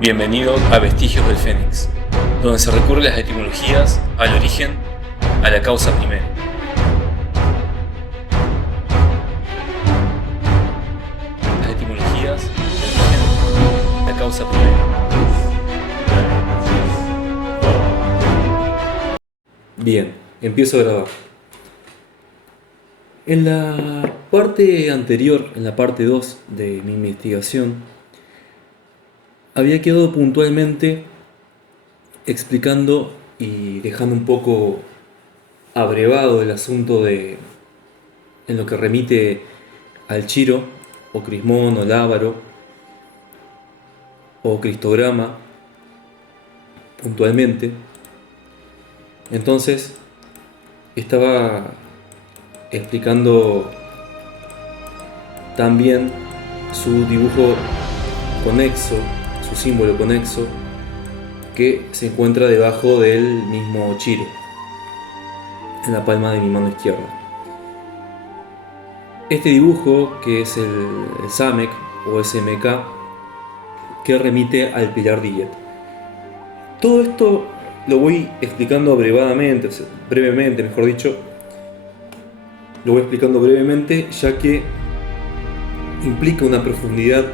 Bienvenido a Vestigios del Fénix, donde se recurre a las etimologías, al origen, a la causa primera. Las etimologías, el origen, la causa primera. Bien, empiezo a grabar. En la parte anterior, en la parte 2 de mi investigación, había quedado puntualmente explicando y dejando un poco abrevado el asunto en lo que remite al Chiro, o Crismón, o Lábaro, o Cristograma, puntualmente. Entonces, estaba explicando también su dibujo conexo, su símbolo conexo, que se encuentra debajo del mismo Chiro, en la palma de mi mano izquierda. Este dibujo, que es el Samek o SMK, que remite al pilar Dillet. Todo esto lo voy explicando brevemente, mejor dicho. Lo voy explicando brevemente, ya que implica una profundidad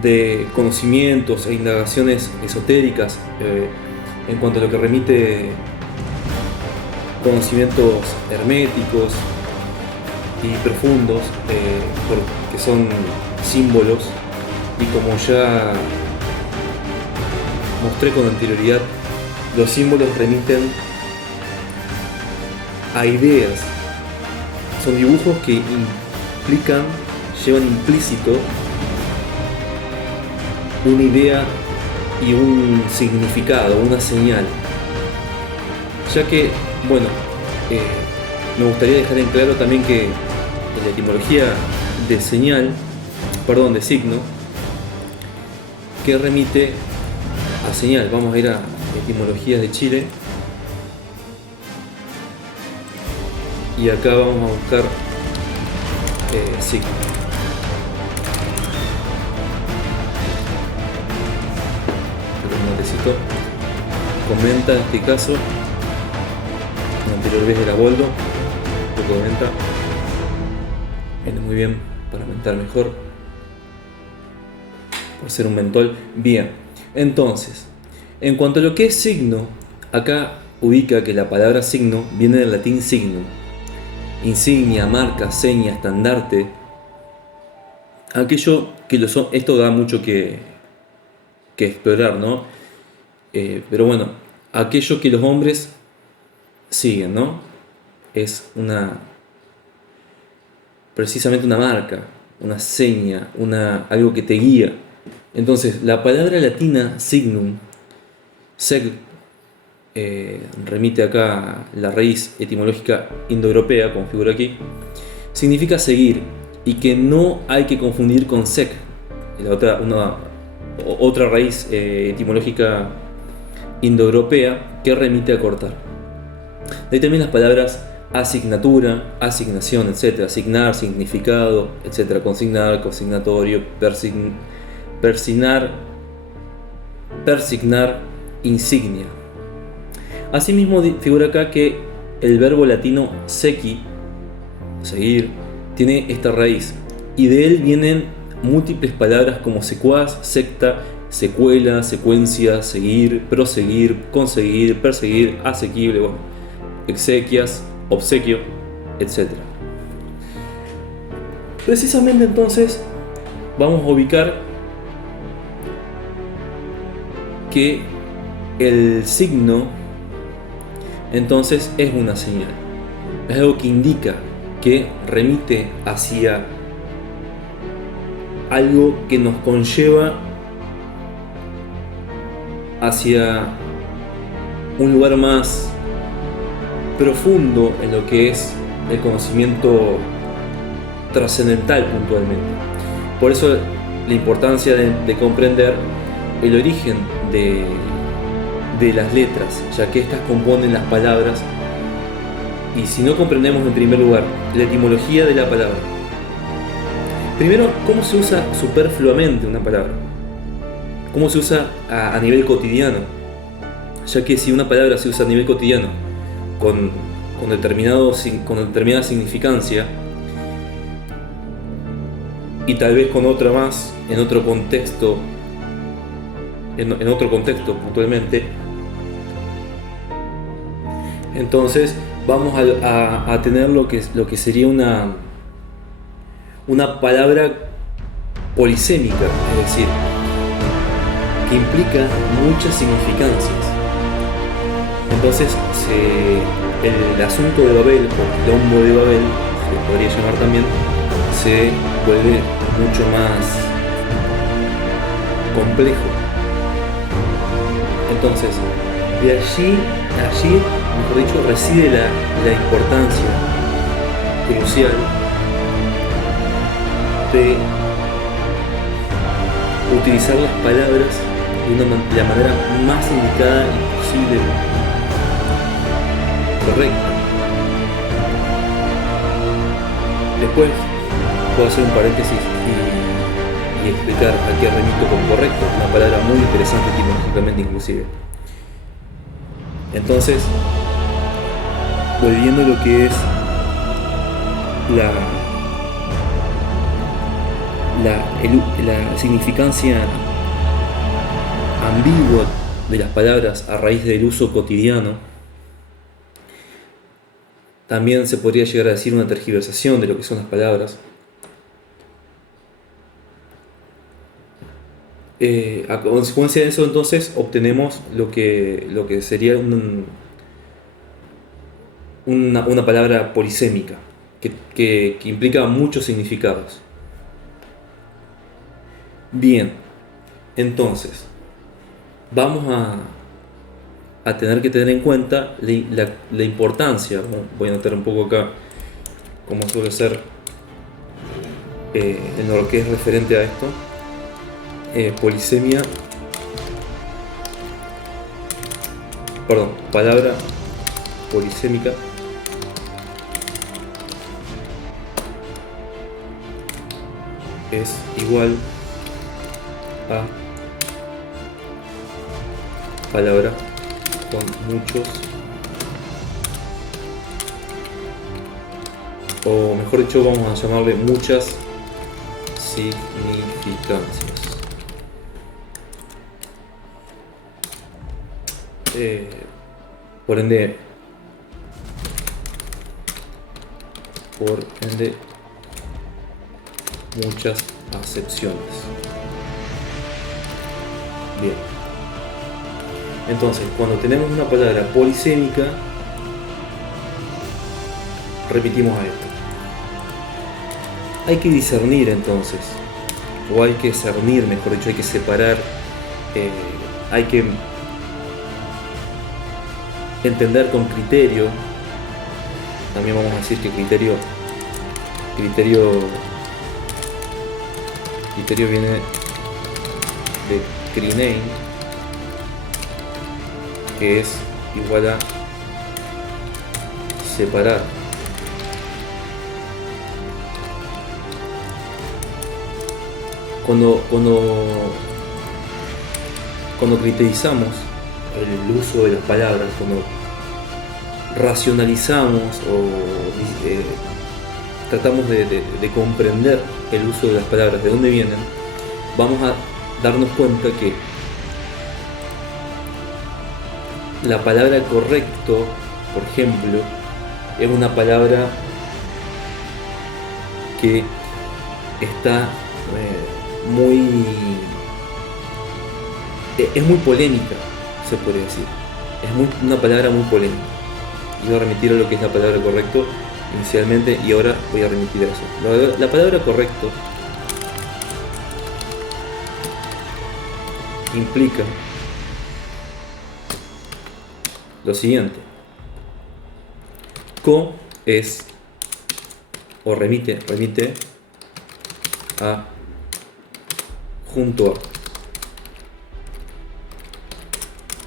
de conocimientos e indagaciones esotéricas en cuanto a lo que remite conocimientos herméticos y profundos, porque son símbolos, y como ya mostré con anterioridad, los símbolos remiten a ideas. Son dibujos que llevan implícito una idea y un significado, una señal. Ya que, bueno, me gustaría dejar en claro también que la etimología de de signo, que remite a señal. Vamos a ir a etimologías de Chile. Y acá vamos a buscar signo. Un matecito. Comenta en este caso. La anterior vez era boldo. Lo comenta. Viene muy bien para mentar mejor. Por ser un mentol. Bien. Entonces, en cuanto a lo que es signo, acá ubica que la palabra signo viene del latín signum. Insignia, marca, seña, estandarte. Aquello que lo son, esto da mucho que explorar, ¿no? Pero bueno, aquello que los hombres siguen, ¿no? Es precisamente una marca, una seña, algo que te guía. Entonces, la palabra latina signum, seg, remite acá la raíz etimológica indoeuropea, como figura aquí, significa seguir, y que no hay que confundir con sec, otra raíz etimológica indoeuropea que remite a cortar. De ahí también las palabras asignatura, asignación, etc. Asignar, significado, etc. Consignar, consignatorio, persignar, insignia. Asimismo figura acá que el verbo latino sequi, seguir, tiene esta raíz, y de él vienen múltiples palabras como secuaz, secta, secuela, secuencia, seguir, proseguir, conseguir, perseguir, asequible, bueno, exequias, obsequio, etc. Precisamente entonces vamos a ubicar que el signo entonces es una señal, es algo que indica, que remite hacia algo que nos conlleva hacia un lugar más profundo en lo que es el conocimiento trascendental puntualmente. Por eso la importancia de comprender el origen de las letras, ya que estas componen las palabras, y si no comprendemos en primer lugar la etimología de la palabra, primero, cómo se usa superfluamente una palabra, cómo se usa a nivel cotidiano, ya que si una palabra se usa a nivel cotidiano con determinada significancia y tal vez con otra más en otro contexto, en otro contexto puntualmente, entonces vamos a tener lo que sería una palabra polisémica, es decir, que implica muchas significancias. Entonces el asunto de Babel, o quilombo de Babel, se podría llamar también, se vuelve mucho más complejo. Entonces, de allí, mejor dicho, reside la importancia crucial de utilizar las palabras de la manera más indicada y posible, correcta. Después puedo hacer un paréntesis y explicar a qué remito con correcto, una palabra muy interesante etimológicamente inclusive. Entonces, volviendo a lo que es la significancia ambigua de las palabras a raíz del uso cotidiano, también se podría llegar a decir una tergiversación de lo que son las palabras. A consecuencia de eso, entonces, obtenemos lo que sería una palabra polisémica, que implica muchos significados. Bien, entonces, vamos a tener que tener en cuenta la importancia. Voy a anotar un poco acá, como suele ser en lo que es referente a esto. Palabra polisémica es igual a palabra con muchos, o mejor dicho, vamos a llamarle muchas significancias. Por ende, muchas acepciones. Bien. Entonces, cuando tenemos una palabra polisémica, repetimos a esto. Hay que discernir entonces, o hay que cernir, mejor dicho, hay que separar, hay que entender con criterio. También vamos a decir que criterio viene de crinein, que es igual a separar. Cuando criterizamos el uso de las palabras, cuando racionalizamos o tratamos de comprender el uso de las palabras, de dónde vienen, vamos a darnos cuenta que la palabra correcto, por ejemplo, es una palabra que está es muy polémica, se podría decir. Es una palabra muy polémica. Iba a remitir a lo que es la palabra correcto inicialmente y ahora voy a remitir a eso. La palabra correcto implica lo siguiente. Co es, o remite a, junto a,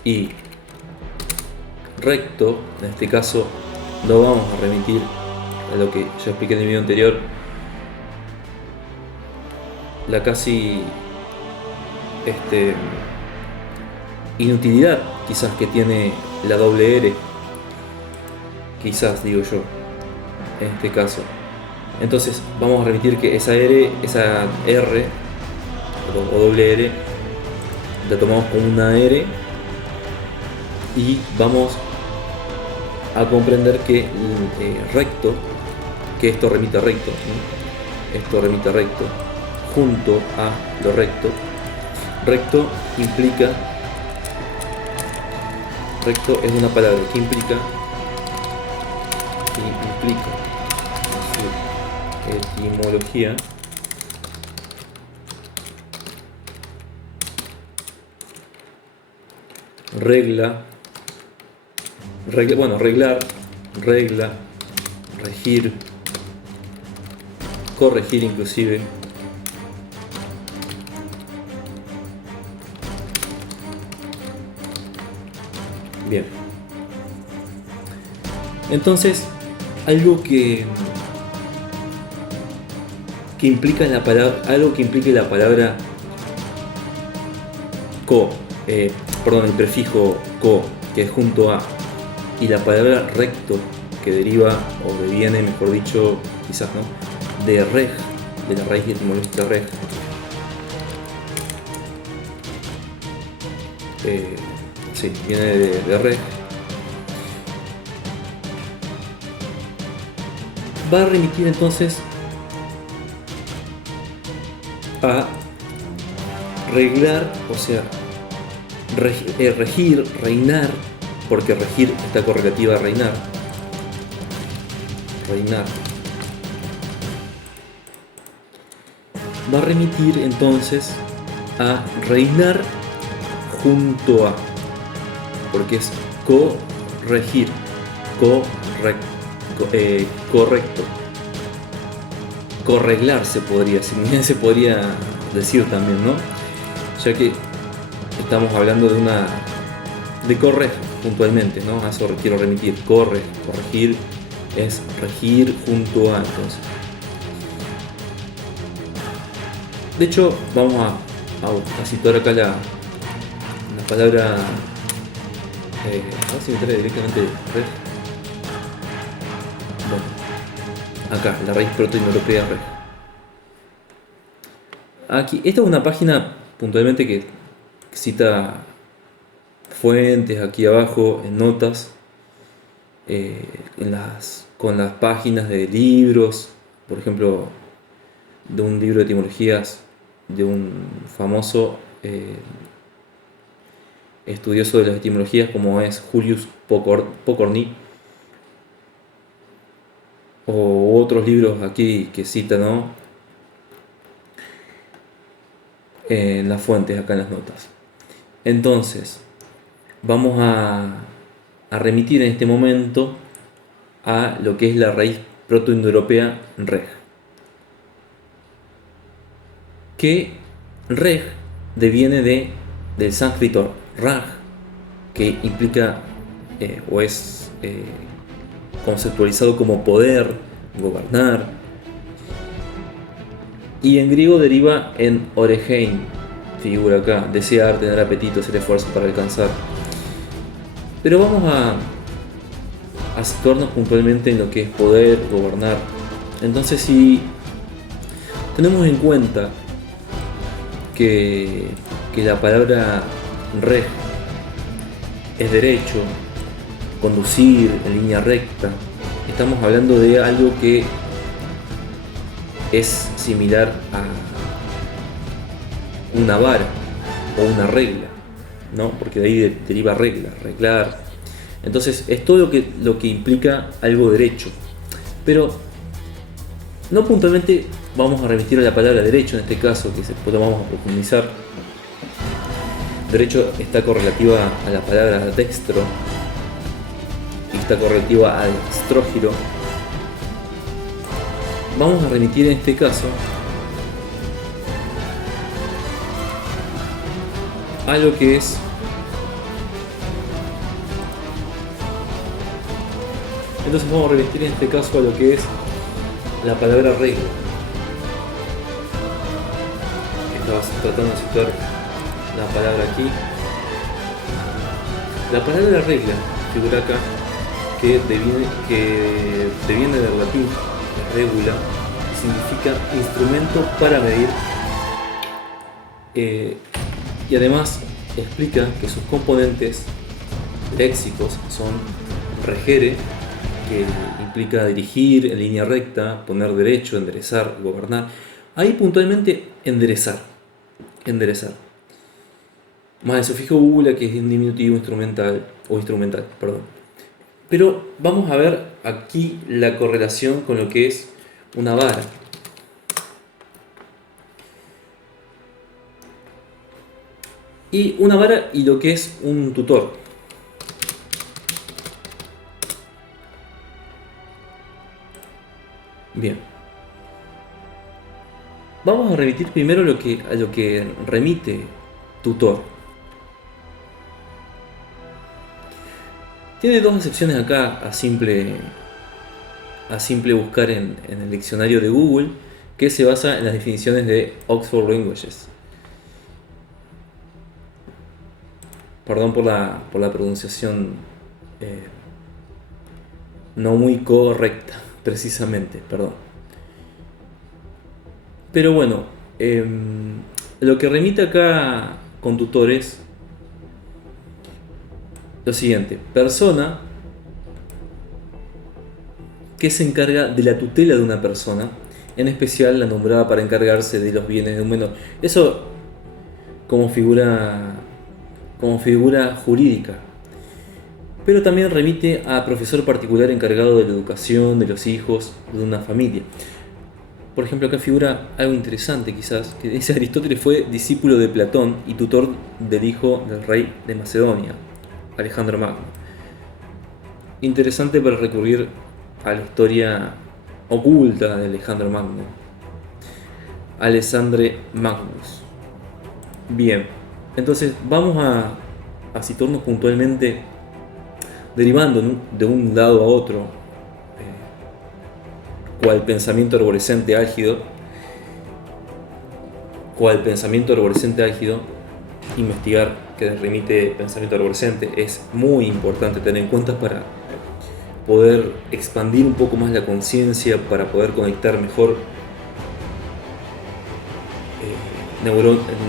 y recto, en este caso no vamos a remitir a lo que ya expliqué en el video anterior, la casi inutilidad quizás que tiene la doble R, quizás digo yo, en este caso. Entonces vamos a remitir que esa R o doble R la tomamos como una R y vamos a comprender que recto, que esto remite a recto, ¿no? Esto remite a recto junto a lo recto. Recto implica, recto es una palabra que implica su etimología reglar, regla, regir, corregir inclusive. Bien. Entonces, algo que implica la palabra, algo que implique la palabra el prefijo co, que es junto a, y la palabra recto, que deriva o deviene, mejor dicho, quizás, ¿no?, de reg, de la raíz etimológica reg. Sí, viene de reg. Va a remitir entonces a reglar, o sea, regir, reinar, porque regir está correlativa a reinar. Reinar. Va a remitir entonces a reinar junto a, porque es corregir, correcto, correglar se podría decir también, ¿no? Ya que estamos hablando de correr puntualmente, ¿no? A eso quiero remitir. Corregir es regir junto a, entonces. De hecho, vamos a situar acá la palabra. A ver si me trae directamente reg. Bueno, acá, la raíz protoindoeuropea reg. Aquí, esta es una página puntualmente que cita fuentes aquí abajo en notas, con las páginas de libros, por ejemplo, de un libro de etimologías de un famoso estudioso de las etimologías como es Julius Pokorny, o otros libros aquí que cita, ¿no?, en las fuentes, acá en las notas. Entonces vamos a remitir en este momento a lo que es la raíz protoindoeuropea reg, que reg deviene del sánscrito raj, que implica o es conceptualizado como poder, gobernar, y en griego deriva en oregein, figura acá, desear, tener apetito, hacer esfuerzo para alcanzar. Pero vamos a situarnos puntualmente en lo que es poder, gobernar. Entonces, si tenemos en cuenta que la palabra reg es derecho, conducir en línea recta, estamos hablando de algo que es similar a una vara o una regla, ¿no? Porque de ahí deriva regla, reglar. Entonces es todo lo que implica algo derecho. Pero no puntualmente vamos a remitir a la palabra derecho en este caso, que después lo vamos a profundizar. Derecho está correlativa a la palabra dextro y está correlativa al dextrógiro. Vamos a remitir en este caso a lo que es entonces vamos a remitir en este caso a lo que es la palabra regla. Estaba tratando de citar la palabra aquí. La palabra regla figura acá, que deviene del latín regula, y significa instrumento para medir, y además explica que sus componentes léxicos son regere, que implica dirigir en línea recta, poner derecho, enderezar, gobernar. Ahí puntualmente enderezar. Más el sufijo bula, que es un diminutivo instrumental, perdón. Pero vamos a ver aquí la correlación con lo que es una vara. Y una vara y lo que es un tutor. Bien. Vamos a remitir primero a lo que remite tutor. Tiene dos acepciones acá a simple buscar en el diccionario de Google, que se basa en las definiciones de Oxford Languages. Perdón por la pronunciación no muy correcta, precisamente, perdón. Pero bueno, lo que remite acá con tutores, lo siguiente: persona que se encarga de la tutela de una persona, en especial la nombrada para encargarse de los bienes de un menor. Eso como figura jurídica. Pero también remite a profesor particular encargado de la educación de los hijos de una familia. Por ejemplo, acá figura algo interesante quizás, que dice: Aristóteles fue discípulo de Platón y tutor del hijo del rey de Macedonia, Alejandro Magno. Interesante para recurrir a la historia oculta de Alejandro Magno. Alexandre Magnus. Bien, entonces vamos a situarnos puntualmente, derivando de un lado a otro, cual pensamiento arborescente álgido, investigar que remite pensamiento arborescente es muy importante tener en cuenta para poder expandir un poco más la conciencia, para poder conectar mejor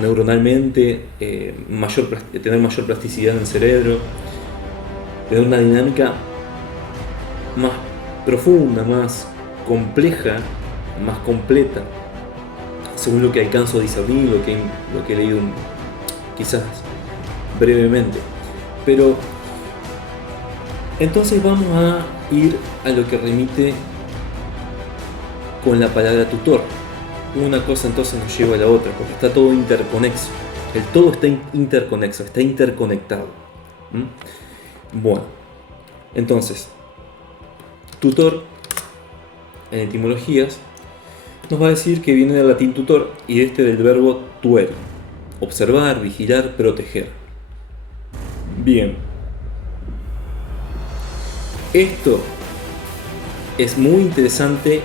neuronalmente, tener mayor plasticidad en el cerebro, tener una dinámica más profunda, más compleja, más completa, según lo que alcanzo a discernir, lo que he leído quizás brevemente. Pero entonces vamos a ir a lo que remite con la palabra tutor. Una cosa entonces nos lleva a la otra, porque está todo interconexo. El todo está interconexo, está interconectado. Bueno, entonces, tutor en etimologías nos va a decir que viene del latín tutor y del verbo tuere: observar, vigilar, proteger. Bien, esto es muy interesante,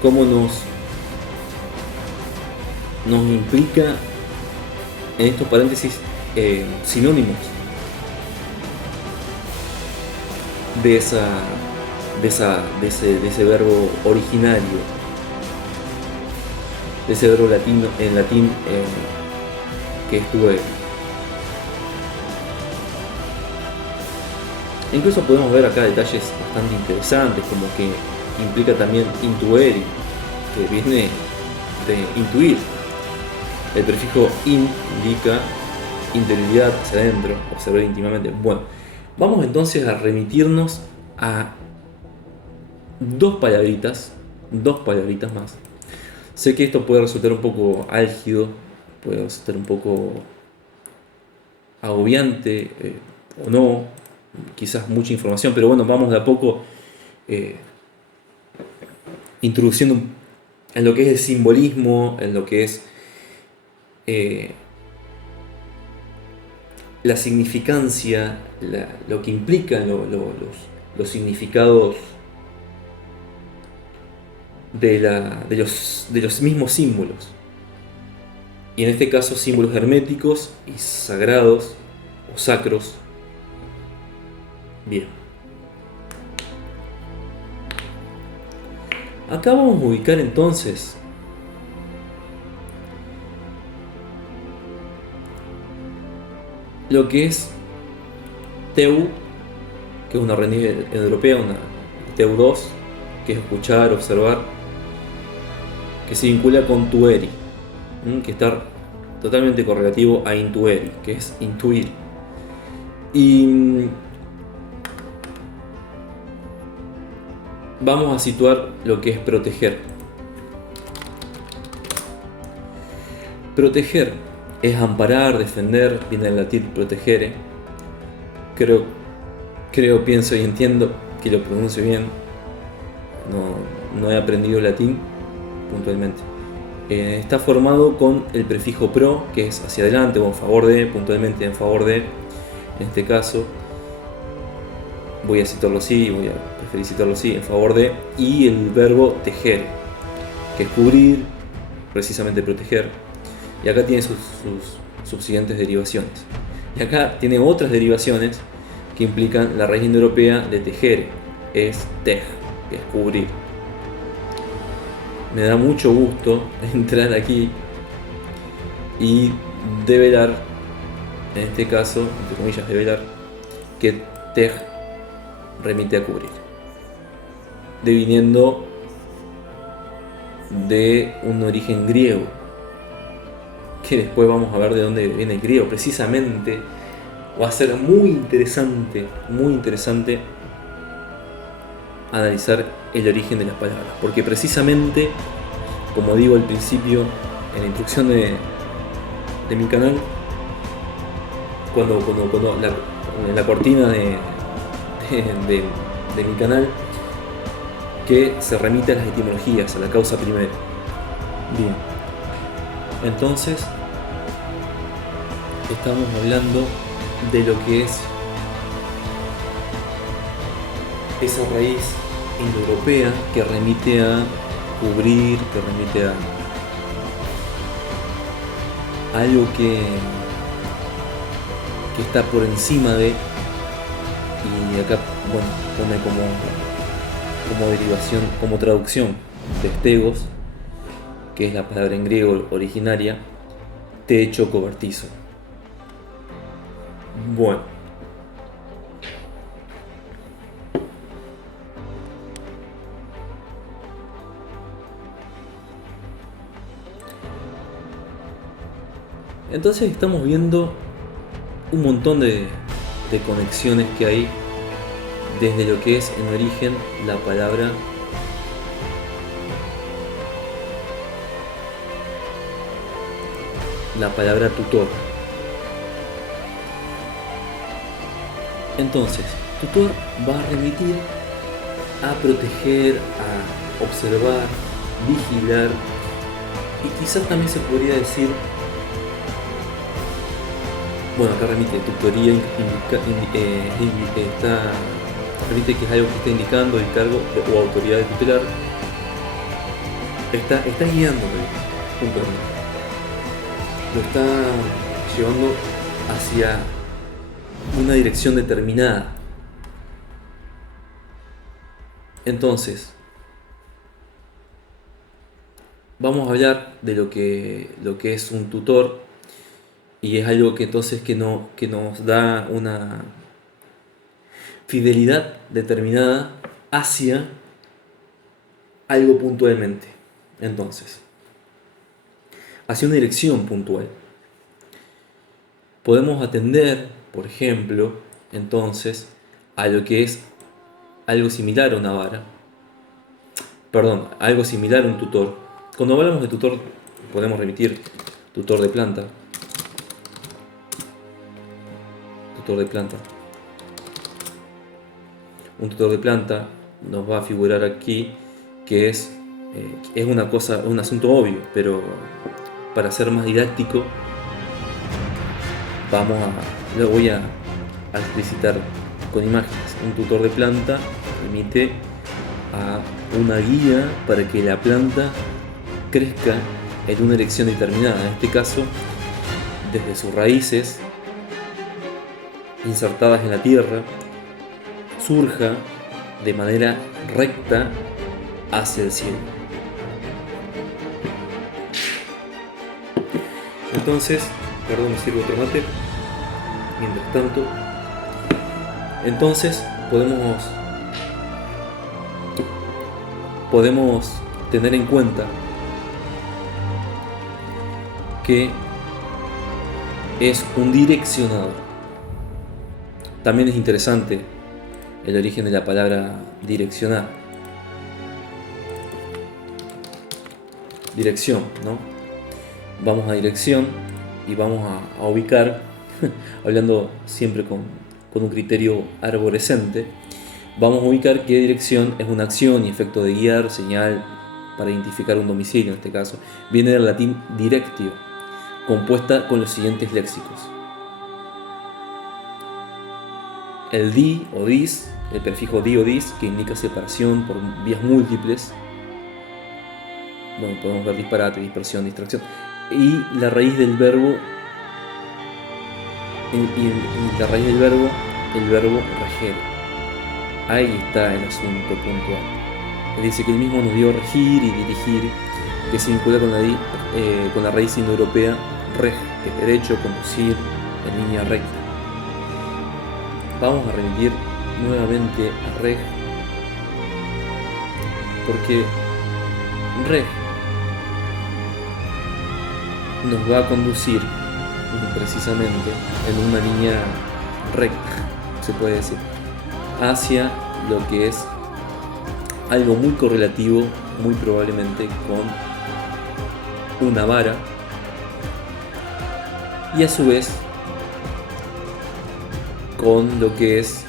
cómo nos implica en estos paréntesis sinónimos de ese verbo originario, de ese verbo en latín que es tuere. Incluso podemos ver acá detalles bastante interesantes, como que implica también intueri, que viene de intuir. El prefijo in indica interioridad, hacia adentro, observar íntimamente. Bueno, vamos entonces a remitirnos a dos palabritas más. Sé que esto puede resultar un poco álgido, puede resultar un poco agobiante, o no, quizás mucha información, pero bueno, vamos de a poco introduciendo en lo que es el simbolismo, en lo que es la significancia, lo que implican los significados de los mismos símbolos. y en este caso símbolos herméticos y sagrados o sacros. Bien. Acá vamos a ubicar entonces lo que es Teu, que es una reina europea, una Teu 2, que es escuchar, observar, que se vincula con Tueri, que está totalmente correlativo a Intueri, que es intuir. Y vamos a situar lo que es proteger. Proteger es amparar, defender, viene del latín protegere. Creo, pienso y entiendo que lo pronuncio bien. No he aprendido latín puntualmente. Está formado con el prefijo pro, que es hacia adelante o en favor de, puntualmente en favor de. En este caso, voy a citarlo así, voy a preferir citarlo así, en favor de, y el verbo tejer, que es cubrir, precisamente proteger. Y acá tiene sus subsiguientes derivaciones. Y acá tiene otras derivaciones que implican la raíz indoeuropea de tejer, es tej, que es cubrir. Me da mucho gusto entrar aquí y develar, en este caso, entre comillas develar, que tej remite a cubrir, deviniendo de un origen griego, que después vamos a ver de dónde viene el griego. Precisamente va a ser muy interesante analizar el origen de las palabras, porque precisamente, como digo al principio en la introducción de mi canal, cuando la cortina de mi canal, que se remite a las etimologías, a la causa primera. Bien, entonces estamos hablando de lo que es esa raíz indoeuropea que remite a cubrir, que remite a algo que está por encima de, y acá pone como derivación, como traducción de stegos, que es la palabra en griego originaria, techo cobertizo. Bueno, entonces estamos viendo un montón de conexiones que hay desde lo que es en origen la palabra tutor. Entonces, tutor va a remitir a proteger, a observar, vigilar, y quizás también se podría decir, bueno, acá remite tutoría, remite que es algo que está indicando el cargo o autoridad de tutelar, está guiándolo, puntualmente, lo está llevando hacia una dirección determinada. Entonces, vamos a hablar de lo que es un tutor, y es algo que entonces que nos da una fidelidad determinada hacia algo puntualmente. Entonces, hacia una dirección puntual. Podemos atender, por ejemplo, entonces, a lo que es algo similar a una vara. Perdón, algo similar a un tutor. Cuando hablamos de tutor, podemos remitir tutor de planta. Tutor de planta. Un tutor de planta nos va a figurar aquí que es una cosa, un asunto obvio, pero para ser más didáctico lo voy a explicitar con imágenes. Un tutor de planta remite a una guía para que la planta crezca en una dirección determinada, en este caso desde sus raíces insertadas en la tierra, surja de manera recta hacia el cielo. Entonces, perdón, me sirvo otro mate. Mientras tanto, entonces podemos tener en cuenta que es un direccionador. También es interesante el origen de la palabra direccionar. Dirección, ¿no? Vamos a dirección y vamos a ubicar, hablando siempre con un criterio arborescente, vamos a ubicar qué dirección es una acción y efecto de guiar, señal para identificar un domicilio en este caso. Viene del latín directio, compuesta con los siguientes léxicos. El di o dis, el prefijo di o dis, que indica separación por vías múltiples. Bueno, podemos ver disparate, dispersión, distracción. Y la raíz del verbo, el verbo regere. Ahí está el asunto puntual. Él dice que él mismo nos dio regir y dirigir, que se vincula con la raíz indoeuropea reg, que es derecho, conducir en línea recta. Vamos a remitir nuevamente a reg, porque reg nos va a conducir precisamente en una línea recta, se puede decir, hacia lo que es algo muy correlativo, muy probablemente con una vara, y a su vez con lo que es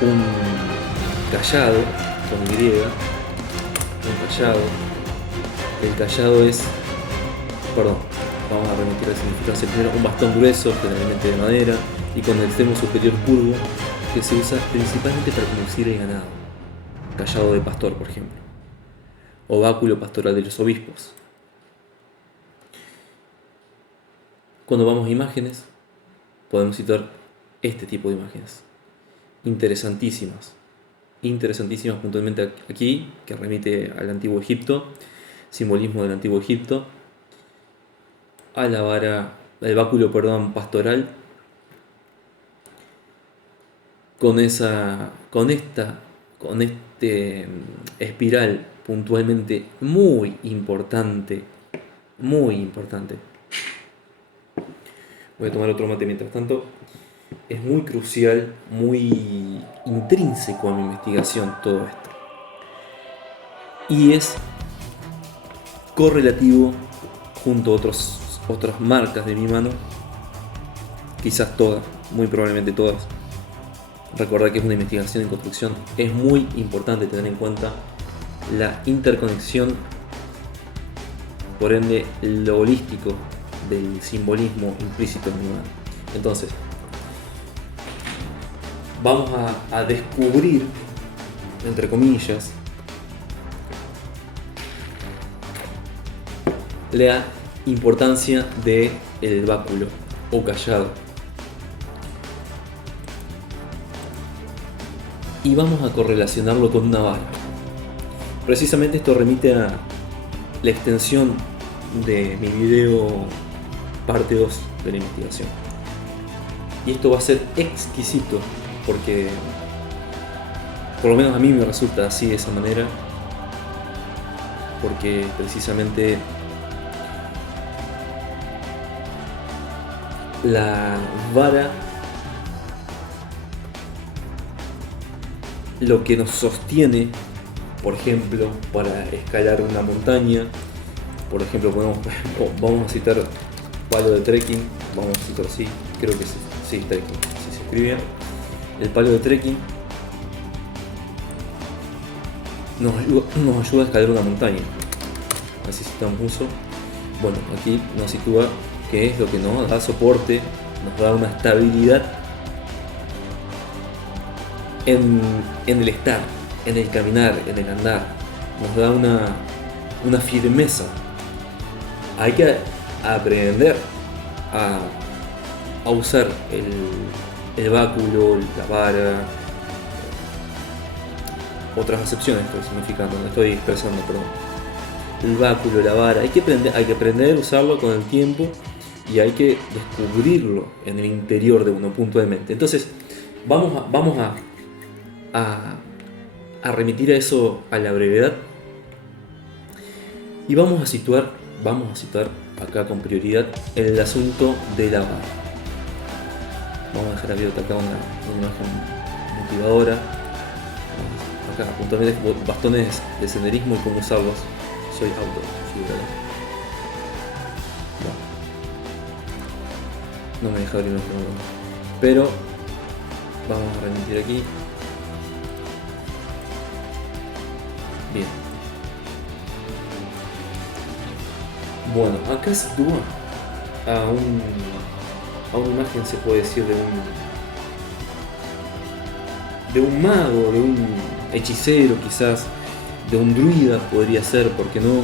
un cayado, con griega, un cayado. El cayado es, vamos a remitir al significado primero, un bastón grueso, generalmente de madera, y con el extremo superior curvo, que se usa principalmente para conducir el ganado. Cayado de pastor, por ejemplo, o báculo pastoral de los obispos. Cuando vamos a imágenes, podemos citar este tipo de imágenes, interesantísimas puntualmente aquí, que remite al Antiguo Egipto, simbolismo del Antiguo Egipto, a la vara, al báculo, pastoral, con este espiral puntualmente muy importante. Voy a tomar otro mate mientras tanto. Es muy crucial, muy intrínseco a mi investigación todo esto. Y es correlativo junto a otras marcas de mi mano, quizás todas, muy probablemente todas. Recordad que es una investigación en construcción. Es muy importante tener en cuenta la interconexión, por ende lo holístico del simbolismo implícito en mi mano. Entonces, vamos a descubrir, entre comillas, la importancia del báculo o cayado. Y vamos a correlacionarlo con una vara. Precisamente esto remite a la extensión de mi video parte 2 de la investigación. Y esto va a ser exquisito, porque por lo menos a mí me resulta así, de esa manera, porque precisamente la vara, lo que nos sostiene, por ejemplo, para escalar una montaña, por ejemplo, vamos a citar palo de trekking, vamos a citar así, creo que sí, trekking, así se escribe. El palo de trekking nos ayuda a escalar una montaña. Así citamos uso. Bueno, aquí nos sitúa que es lo que nos da soporte, nos da una estabilidad en el estar en el caminar, en el andar, nos da una firmeza. Hay que aprender a usar el báculo, la vara, otras acepciones estoy significando, no estoy expresando, perdón. El báculo, la vara, hay que aprender a usarlo con el tiempo y hay que descubrirlo en el interior de uno puntualmente. Entonces, vamos a remitir a eso, a la brevedad, y vamos a situar acá con prioridad el asunto de la vara. Vamos a dejar abierta acá una imagen motivadora. Acá puntualmente bastones de senderismo y cómo usarlos. Soy autofigurador. No me deja abrir nuestro nombre. Pero vamos a remitir aquí. Bien. Bueno, acá sitúa a una imagen, se puede decir, de un mago, de un hechicero quizás, de un druida podría ser, ¿por qué no?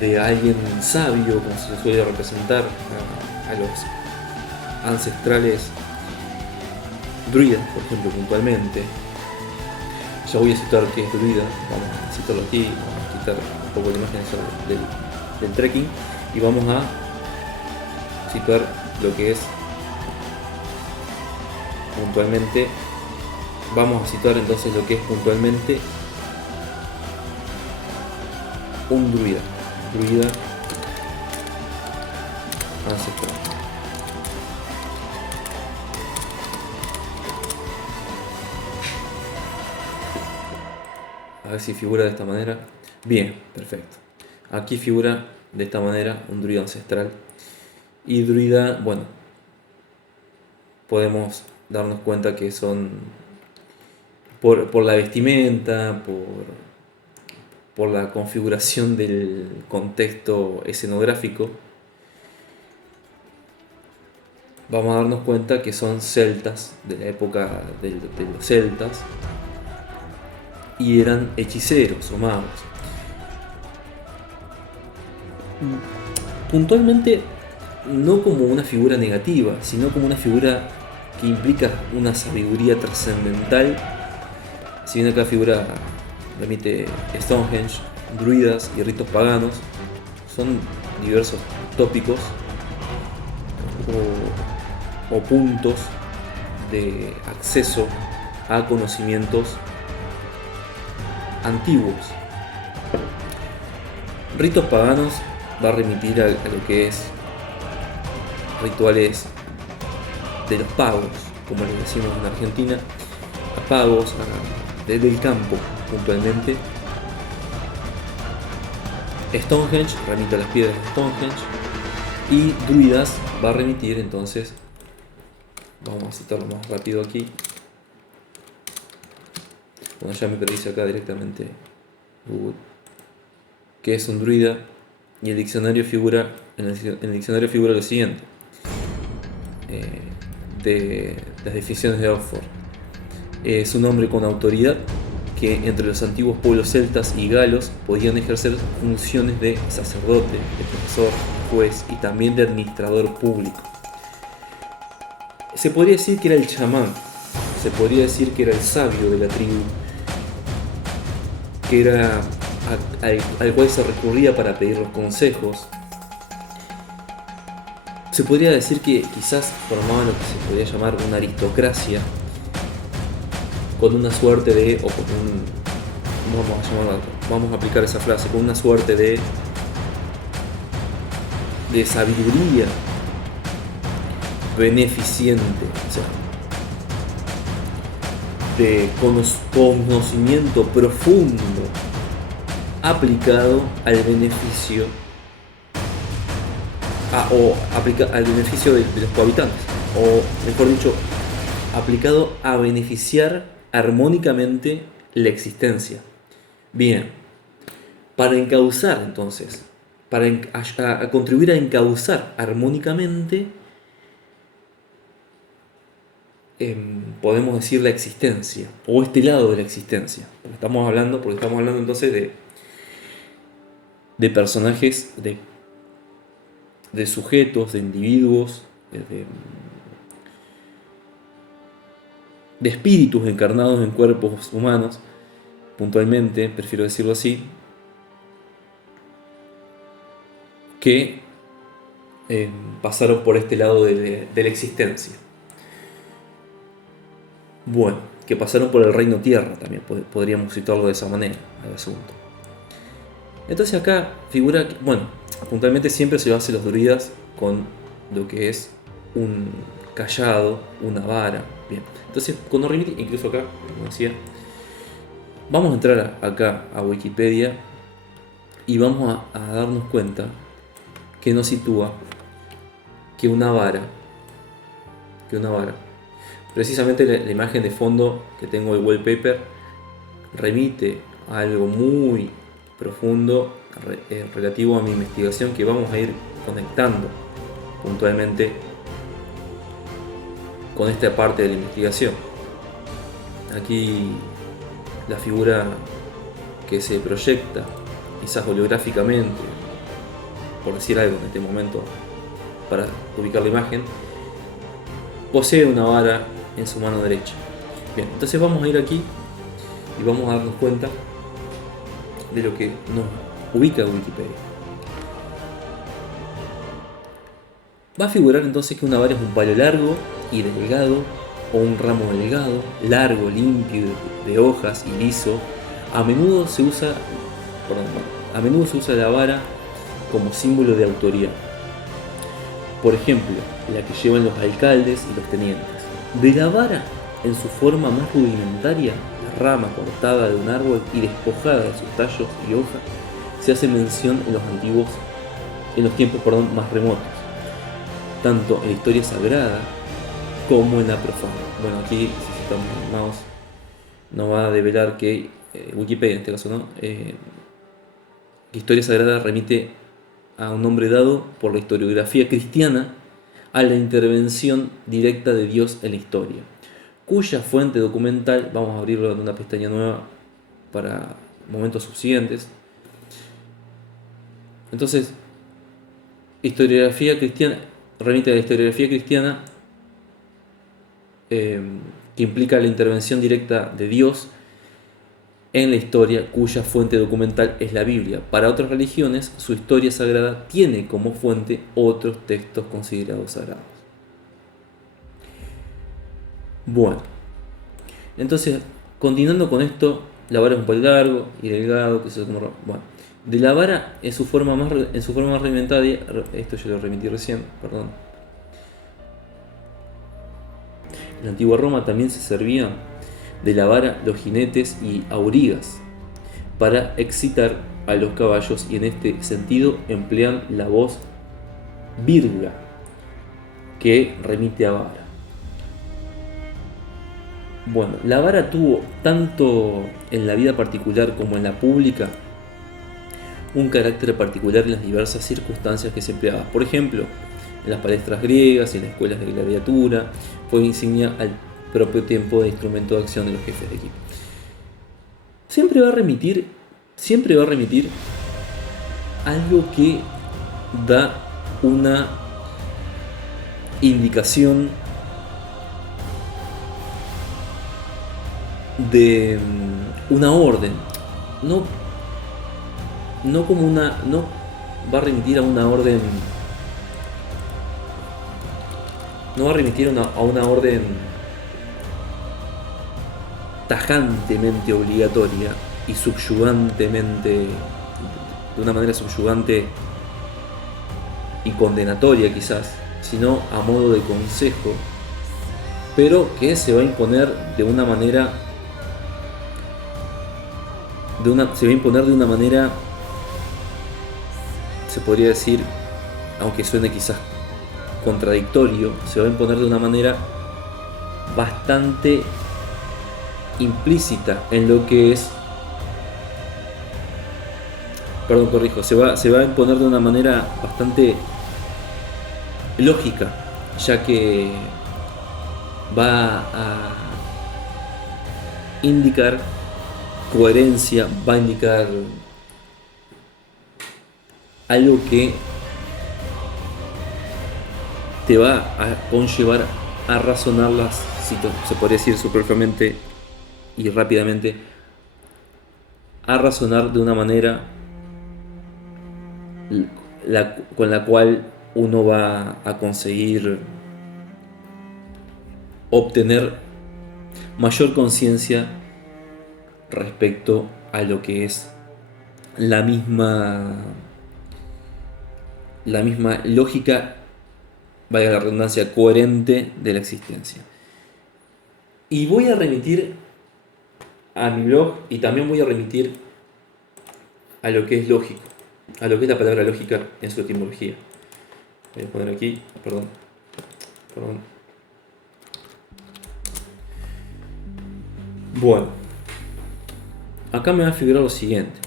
De alguien sabio, como se suele representar a los ancestrales druidas, por ejemplo, puntualmente. Ya voy a citar qué es druida, vamos a citarlo aquí, vamos a quitar un poco de imágenes del trekking y vamos a situar lo que es puntualmente. Vamos a situar entonces lo que es puntualmente un druida ancestral. A ver si figura de esta manera. Bien, perfecto. Aquí figura de esta manera un druida ancestral. Y druida, bueno, podemos darnos cuenta que son por la vestimenta, por la configuración del contexto escenográfico, vamos a darnos cuenta que son celtas, de la época de los celtas, y eran hechiceros o magos. Puntualmente, no como una figura negativa, sino como una figura que implica una sabiduría trascendental. Si bien acá figura, remite Stonehenge, druidas y ritos paganos, son diversos tópicos o puntos de acceso a conocimientos antiguos. Ritos paganos va a remitir a lo que es rituales de los pagos, como les decimos en Argentina, a pagos del campo puntualmente. Stonehenge remite a las piedras de Stonehenge y druidas va a remitir, entonces vamos a citarlo más rápido aquí. Bueno, ya me perdí acá directamente Google, que es un druida, y el diccionario figura en el diccionario figura lo siguiente, de las definiciones de Oxford. Es un hombre con autoridad que entre los antiguos pueblos celtas y galos podían ejercer funciones de sacerdote, de profesor, juez y también de administrador público. Se podría decir que era el chamán, se podría decir que era el sabio de la tribu, que era al cual se recurría para pedir los consejos. Se podría decir que quizás formaban lo que se podría llamar una aristocracia, con una suerte de, o con un, vamos a aplicar esa frase, con una suerte de sabiduría beneficiente, o sea, de conocimiento profundo aplicado al beneficio al beneficio de los cohabitantes, o mejor dicho, aplicado a beneficiar armónicamente la existencia. Bien, para encauzar entonces, a contribuir a encauzar armónicamente podemos decir la existencia, o este lado de la existencia. Porque estamos hablando entonces de personajes, de sujetos, de individuos, de espíritus encarnados en cuerpos humanos, puntualmente, prefiero decirlo así, que pasaron por este lado de la existencia. Bueno, que pasaron por el reino tierra también, podríamos citarlo de esa manera, al asunto. Entonces acá figura, bueno, puntualmente siempre se lo hace los druidas con lo que es un cayado, una vara. Bien, entonces cuando remite, incluso acá, como decía, vamos a entrar acá a Wikipedia y vamos a darnos cuenta que nos sitúa que una vara, precisamente la imagen de fondo que tengo de wallpaper remite a algo muy profundo relativo a mi investigación, que vamos a ir conectando puntualmente con esta parte de la investigación. Aquí la figura que se proyecta, quizás holográficamente, por decir algo en este momento, para ubicar la imagen, posee una vara en su mano derecha. Bien, entonces vamos a ir aquí y vamos a darnos cuenta de lo que nos ubica Wikipedia. Va a figurar entonces que una vara es un palo largo y delgado, o un ramo delgado, largo, limpio, de hojas y liso. A menudo se usa la vara como símbolo de autoridad. Por ejemplo, la que llevan los alcaldes y los tenientes. De la vara, en su forma más rudimentaria, la rama cortada de un árbol y despojada de sus tallos y hojas, se hace mención en los tiempos más remotos, tanto en la historia sagrada como en la profana. Bueno, aquí si citamos el mouse nos va a develar que Wikipedia en este caso, ¿no? La historia sagrada remite a un nombre dado por la historiografía cristiana a la intervención directa de Dios en la historia, cuya fuente documental, vamos a abrirlo en una pestaña nueva para momentos subsiguientes. Entonces, historiografía cristiana remite a la historiografía cristiana, que implica la intervención directa de Dios en la historia, cuya fuente documental es la Biblia. Para otras religiones, su historia sagrada tiene como fuente otros textos considerados sagrados. Bueno, entonces, continuando con esto, la vara es un palo largo y delgado, que se bueno, de la vara en su forma más rudimentaria, esto yo lo remití recién, perdón. En la antigua Roma también se servían de la vara los jinetes y aurigas para excitar a los caballos, y en este sentido emplean la voz virga, que remite a vara. Bueno, la vara tuvo, tanto en la vida particular como en la pública, un carácter particular en las diversas circunstancias que se empleaba. Por ejemplo, en las palestras griegas y en las escuelas de gladiatura, fue insignia al propio tiempo de instrumento de acción de los jefes de equipo. Siempre va a remitir algo que da una indicación de una orden, no va a remitir a una orden, a una orden tajantemente obligatoria y subyugantemente, de una manera subyugante y condenatoria quizás, sino a modo de consejo, pero que se va a imponer de una manera se podría decir, aunque suene quizás contradictorio, se va a imponer de una manera bastante implícita en lo que es, se va a imponer de una manera bastante lógica, ya que va a indicar coherencia, va a indicar algo que te va a conllevar a razonarlas, si se podría decir superficialmente y rápidamente, a razonar de una manera con la cual uno va a conseguir obtener mayor conciencia respecto a lo que es la misma lógica, valga la redundancia, coherente de la existencia. Y voy a remitir a mi blog y también voy a remitir a lo que es lógico, a lo que es la palabra lógica en su etimología. Voy a poner aquí, perdón. Bueno, acá me va a figurar lo siguiente.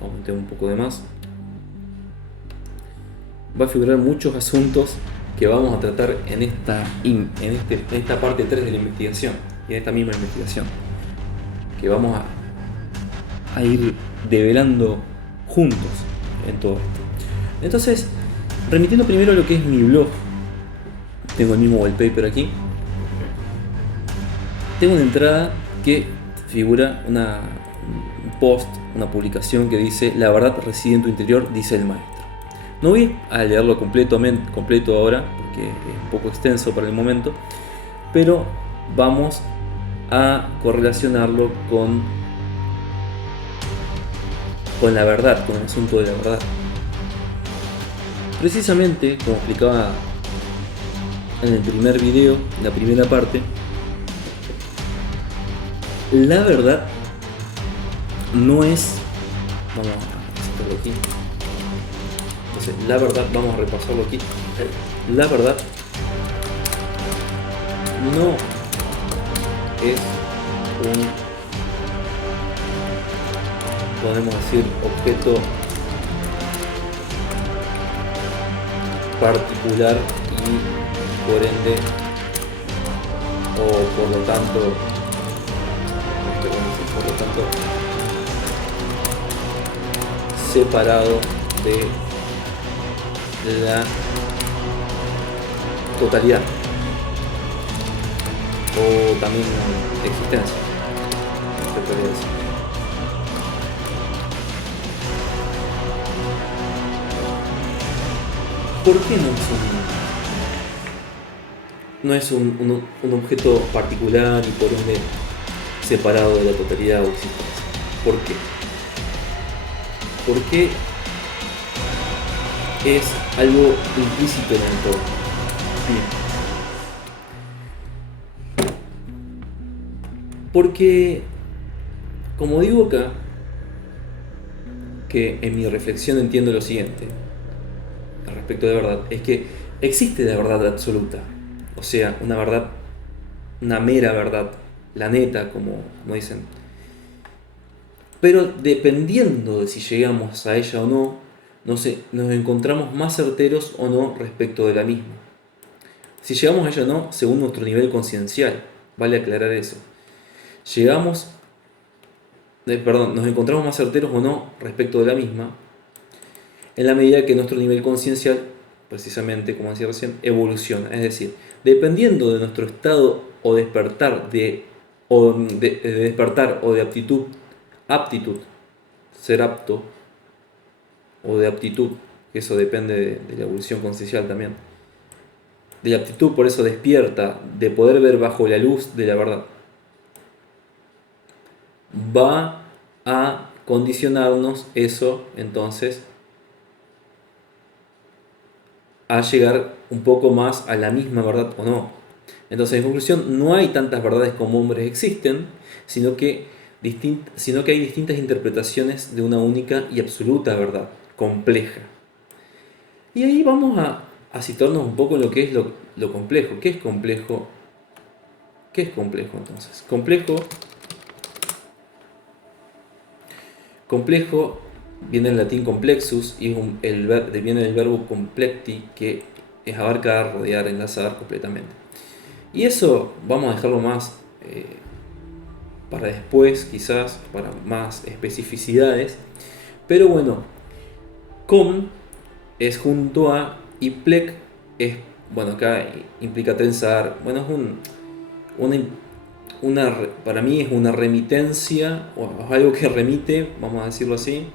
Aumenté un poco de más. Va a figurar muchos asuntos que vamos a tratar en esta parte 3 de la investigación y en esta misma investigación, que vamos a ir develando juntos en todo esto. Entonces, remitiendo primero a lo que es mi blog, tengo el mismo wallpaper aquí. Tengo una entrada que figura un post, una publicación que dice: la verdad reside en tu interior, dice el maestro. No voy a leerlo completo ahora porque es un poco extenso para el momento, pero vamos a correlacionarlo con la verdad, con el asunto de la verdad. Precisamente, como explicaba en el primer video, en la primera parte, la verdad no es... Vamos a sacarlo aquí. Entonces, la verdad, vamos a repasarlo aquí. La verdad no es podemos decir, objeto particular y por ende, o por lo tanto, separado de la totalidad o también existencia, se podría decir. ¿Por qué no es un objeto particular y por ende separado de la totalidad o existencia? ¿Por qué? Porque es algo implícito en el todo. Bien. Porque, como digo acá, que en mi reflexión entiendo lo siguiente respecto de verdad, es que existe la verdad absoluta, o sea, una verdad, una mera verdad, la neta, como dicen. Pero dependiendo de si llegamos a ella o no, nos encontramos más certeros o no respecto de la misma. Si llegamos a ella o no, según nuestro nivel conciencial, vale aclarar eso. Nos encontramos más certeros o no respecto de la misma, en la medida que nuestro nivel conciencial, precisamente como decía recién, evoluciona. Es decir, dependiendo de nuestro estado o despertar de despertar o de aptitud, ser apto, o de aptitud, que eso depende de la evolución conciencial también, de la aptitud, por eso despierta, de poder ver bajo la luz de la verdad, va a condicionarnos eso, entonces, a llegar un poco más a la misma verdad o no. Entonces, en conclusión, no hay tantas verdades como hombres existen, sino que hay distintas interpretaciones de una única y absoluta verdad, compleja. Y ahí vamos a situarnos un poco en lo que es lo complejo. ¿Qué es complejo? ¿Qué es complejo entonces? Complejo viene del latín complexus y viene del verbo complecti, que es abarcar, rodear, enlazar completamente. Y eso vamos a dejarlo más para después, quizás, para más especificidades. Pero bueno, com es junto a y plec es, bueno, acá implica trenzar. Bueno, es para mí es una remitencia, o es algo que remite, vamos a decirlo así,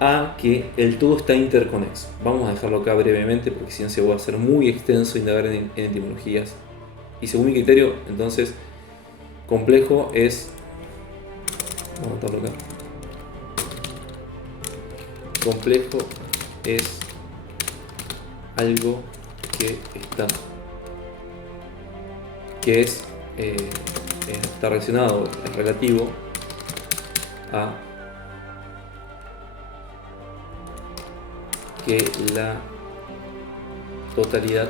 a que el todo está interconexo. Vamos a dejarlo acá brevemente porque si no se va a hacer muy extenso indagar en etimologías. Y según mi criterio, entonces, complejo es... Vamos a anotarlo acá. Complejo es algo que está relacionado, es relativo a que la totalidad,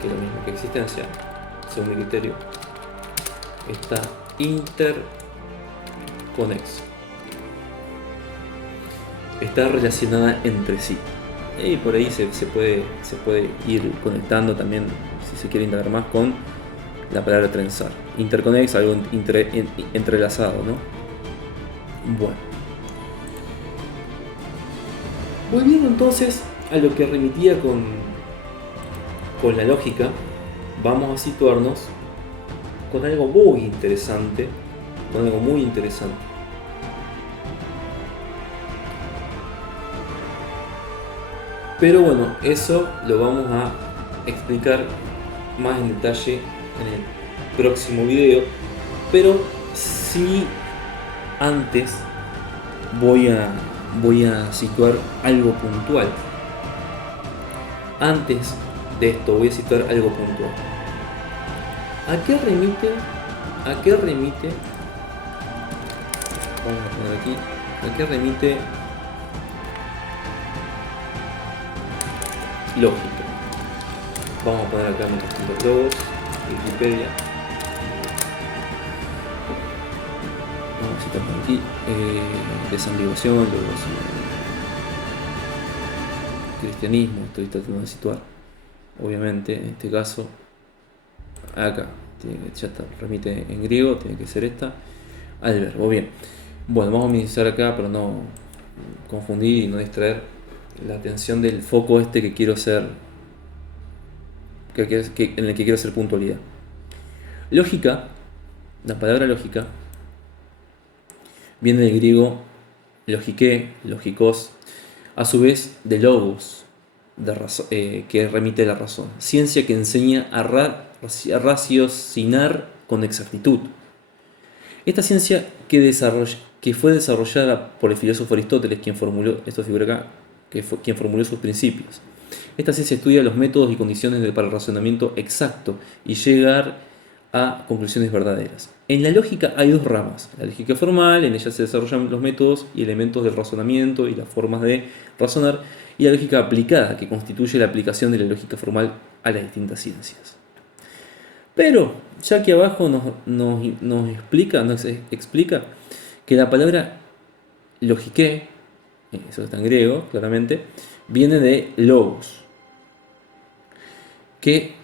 que es lo mismo que existencia, según mi criterio, está interconexa, está relacionada entre sí. Y por ahí se puede ir conectando también, si se quiere indagar más, con la palabra trenzar. Interconex, algo entrelazado, ¿no? Bueno. Volviendo entonces a lo que remitía con la lógica, vamos a situarnos con algo muy interesante. Pero bueno, eso lo vamos a explicar más en detalle en el próximo video. Pero sí, antes voy a situar algo puntual. Antes de esto voy a situar algo puntual. ¿A qué remite? Vamos a poner aquí. ¿A qué remite lógica? Vamos a poner acá los logos, Wikipedia. Vamos a citar por aquí. Desambiguación, logos, cristianismo, estoy tratando de situar. Obviamente, en este caso, acá, ya está, remite en griego, tiene que ser esta, al verbo. Bien, bueno, vamos a minimizar acá para no confundir y no distraer la atención del foco que quiero hacer, en el que quiero hacer puntualidad. Lógica, la palabra lógica viene del griego logike, logikos, a su vez de logos, que remite a la razón. Ciencia que enseña a raciocinar con exactitud. Esta ciencia que fue desarrollada por el filósofo Aristóteles, quien formuló, esto figura acá, quien formuló sus principios. Esta ciencia estudia los métodos y condiciones para el razonamiento exacto y llegar a conclusiones verdaderas. En la lógica hay dos ramas: la lógica formal, en ella se desarrollan los métodos y elementos del razonamiento y las formas de razonar, y la lógica aplicada, que constituye la aplicación de la lógica formal a las distintas ciencias. Pero, ya que abajo nos explica que la palabra logike, eso está en griego, claramente, viene de logos, que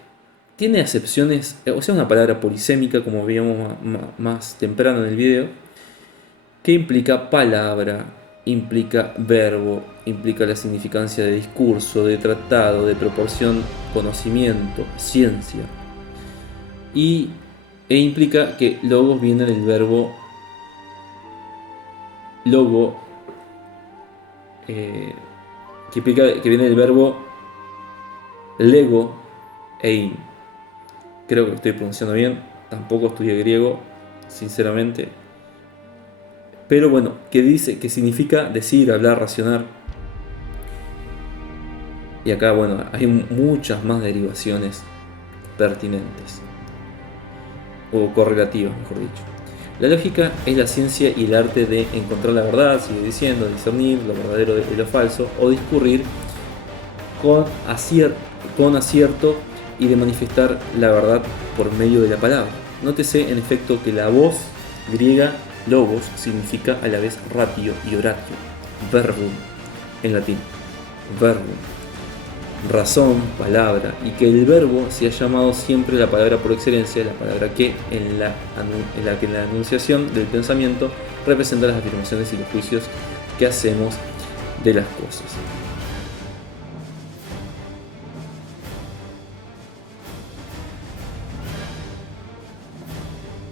tiene acepciones, o sea, una palabra polisémica, como veíamos más temprano en el video, que implica palabra, implica verbo, implica la significancia de discurso, de tratado, de proporción, conocimiento, ciencia. E implica que logos viene del verbo logo, que viene del verbo lego ein. Creo que lo estoy pronunciando bien, tampoco estudié griego, sinceramente. Pero bueno, que significa decir, hablar, racionar. Y acá, bueno, hay muchas más derivaciones pertinentes, o correlativas, mejor dicho. La lógica es la ciencia y el arte de encontrar la verdad, sigue diciendo, discernir lo verdadero de lo falso, o discurrir con acierto y de manifestar la verdad por medio de la palabra. Nótese en efecto que la voz griega logos significa a la vez ratio y oratio, verbum en latín, verbum. razón, palabra, y que el verbo se ha llamado siempre la palabra por excelencia, la palabra que en la enunciación del pensamiento representa las afirmaciones y los juicios que hacemos de las cosas.